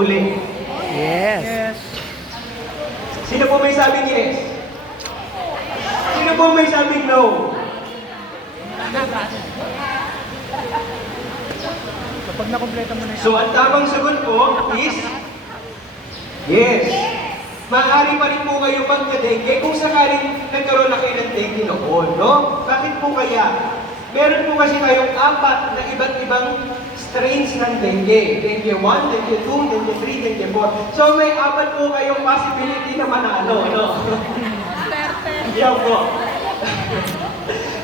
uli. Yes. Sino po may sabing yes? Sino po may sabing no? Kapag nakompleto mo na So, ang tamang sagot po is yes. Maaari pa rin po kayo magka-dengue kung sakaling nagkaroon na kayo ng dengue noon, no? Bakit po kaya? Meron po kasi tayong 4 na iba't ibang strains ng dengue. Dengue 1, dengue 2, dengue 3, dengue 4. So, may 4 po kayong possibility na manalo, no? Yan po.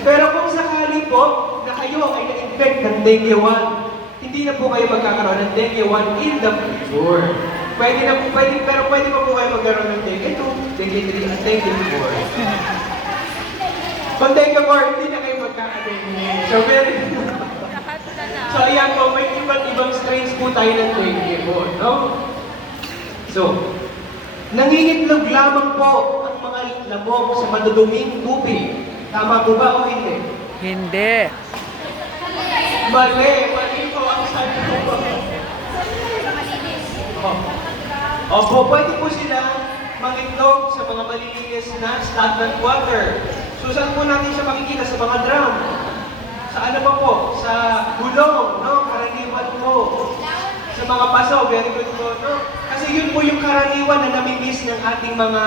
Pero kung sakali po na kayo ay na-infect ng dengue 1, hindi na po kayo magkakaroon ng dengue 1 in the future. Pwede na po, pero pwede pa po kayo magkaroon ng dengue 2, dengue 3, at dengue 4. Kung dengue 4, hindi na kayo magkakadengue. So, ayan po, may iba't ibang strains po tayo ng dengue po, no? So, nangingitlog lamang po ang mga lamok sa maduduming tubig. Tama po ba o hindi? Hindi. Mali po ang sabi ko. Opo, pwede po sila mangitlog sa mga malilinis na stagnant water. So, saan po natin siya makikita? Sa mga drum. Sa ano pa po? Sa gulong, no? Karaniwan po. Sa mga paso, very good po, no? Kasi yun po yung karaniwan na namimiss ng ating mga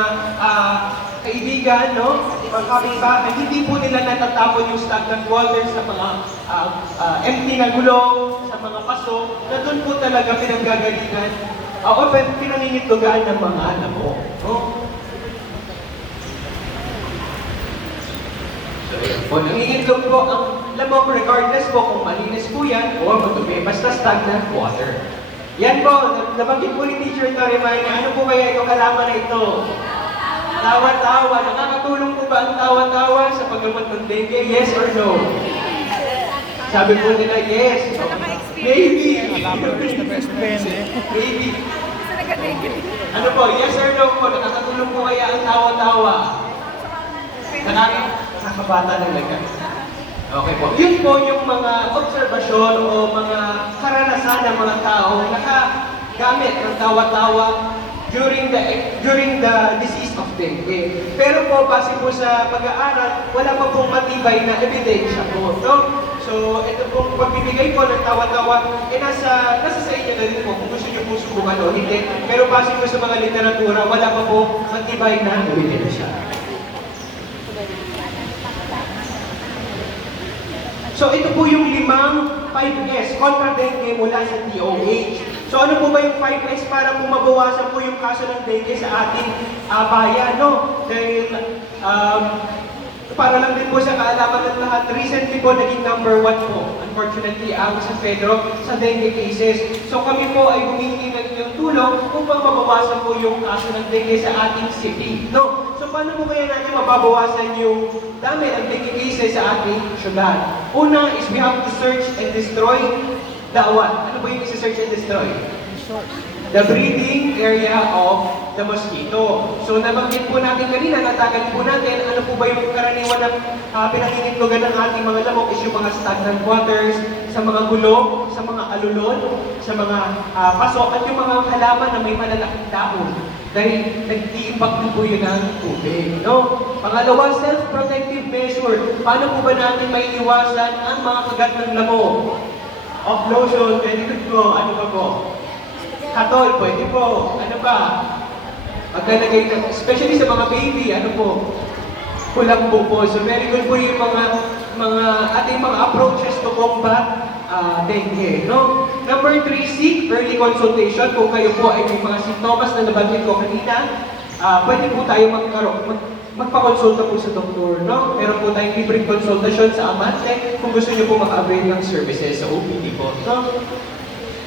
kaibigan, no? Mga kapitbahay. Hindi po nila natatapon yung stagnant water sa mga empty na gulong, sa mga paso, na doon po talaga pinanggagalingan. Ako, pinangingitlogaan ng mga lamok, no? O, nangingitlog po ang lamok regardless po kung malinis po yan o madumi, basta stagnant water. Yan po, nabanggit po ni Teacher Toremay na ano po kaya yung kalaman na ito? Tawa-tawa. Nakakatulong po ba ang tawa-tawa sa paggamot ng dengue? Yes or no? Sabi po nila, yes. Maybe. Alam is the best friend eh. Maybe. Ano po, yes or no po? Nakakatulong po kaya ang tawa-tawa? Nakakabata talaga. Okay po. Yun po yung mga obserbasyon o mga karanasan ng mga tao nakagamit ng tawa-tawa during the disease of dengue. Pero po, base po sa pag-aaral, wala pa pong matibay na ebidensya po, no? So, ito pong pagbibigay po ng tawa-tawa, nasa sa inyo na rin po kung gusto nyo po subukan o hindi. Pero base po sa mga literatura, wala pa po matibay na ebidensya. So, ito po yung 5S kontra dengue mula sa DOH. So, ano po ba yung 5S para po mabawasan po yung kaso ng dengue sa ating bayan, no? Dahil, para lang din po sa kaalaman ng lahat, recently po naging number 1 po, unfortunately, ang San Pedro sa dengue cases. So, kami po ay humingi ng inyong tulong upang mabawasan po yung kaso ng dengue sa ating city, no? So, paano po kaya natin mababawasan yung dami ng dengue cases sa ating syudad? Una is we have to search and destroy the what? Ano ba yung isa-search and destroy? The breeding area of the mosquito. So, nabanggit po natin kanina, natagal po natin, ano po ba yung karaniwan ng pinangingitlogan ng ating mga lamok is yung mga stagnant waters, sa mga gulong, sa mga alulon, sa mga paso, at yung mga halaman na may malalaking dahon. Dahil nag-iimpact din po yun ng tubig, no? Pangalawa, self-protective measure. Paano po ba natin may iwasan ang mga kagat ng lamok? Off lotion, very good po. Ano pa po? Katol, pwede po. Ano pa? Maglalagay na, especially sa mga baby, ano po? Kulambo po. So very good po yung mga ating mga approaches to combat dengue, no? Number 3, seek early consultation. Kung kayo po ay may mga sintomas na nabanggit ko kanina, pwede po tayo magpakonsulta po sa doktor, no? Meron po tayong libreng konsultasyon sa Amante kung gusto niyo po maka-avail ng services sa OPD po, no?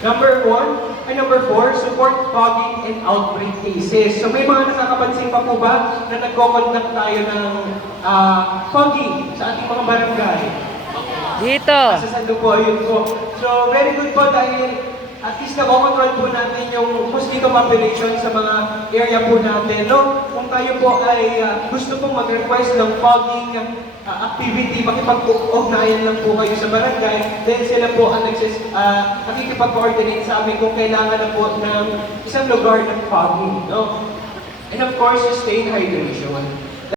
Number 4, support fogging and outbreak cases. So may mga nakakapansin pa po ba na nagko-conduct tayo ng fogging sa ating mga barangay? Dito. Sa Sando po, ayun po. So very good po dahil at least nakokontrol po natin yung Muslim mosquito population sa mga area po natin, no? Kung tayo po ay gusto pong mag-request ng fogging activity, makipag-ugnayan lang po kayo sa barangay, then sila po ang nakikipag-coordinate sa amin kung kailangan na po ng isang lugar ng fogging, no? And of course, sustain hydration.